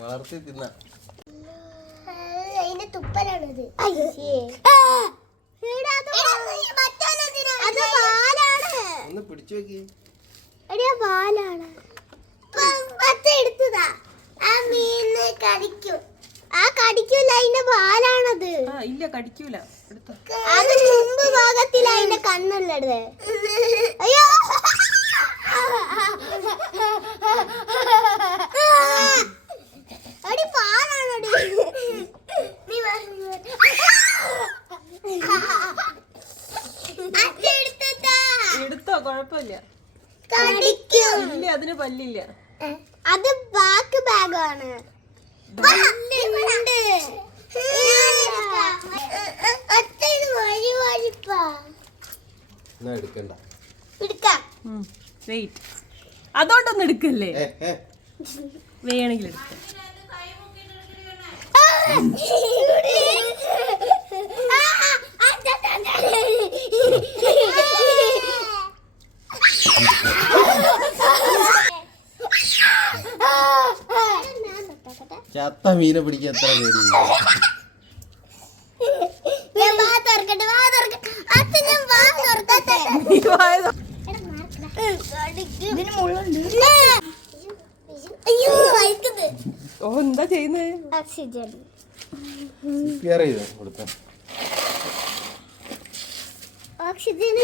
വളർത്തി തിന്ന അതിന്റെ തുപ്പലാണത്. ഒന്ന് പിടിച്ചു വെക്കി. പാലാണ് എടുത്തതാ. ആ മീന് കടിക്കും. ആ കടിക്കൂല, അതിന്റെ പാലാണത്. ഇല്ല കടിക്കൂല. അത് മുമ്പ് ഭാഗത്തിൽ അതിന്റെ കണ്ണുള്ളത്. അയ്യോ അടി പാലാണടി. എടുത്തോ, കുഴപ്പമില്ല. ഇല്ല, അതിന് പല്ലില്ല. അത് ബാക്ക് ബാഗാണ്. അതോണ്ടൊന്നും എടുക്കല്ലേ, വേണമെങ്കിൽ എടുക്കാം. ചത്ത മീനെ പിടിക്കാൻ എത്ര പേര്? എന്താ ചെയ്യുന്നത്? ഓക്സിജൻ ഓക്സിജൻ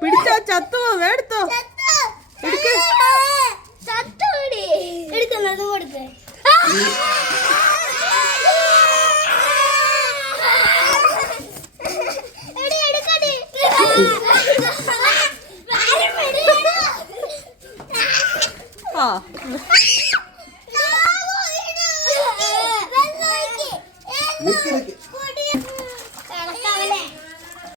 പിടിച്ചോ, ചത്തോ, എടുത്തോ. എടുക്കുന്നത് കൊടുക്ക.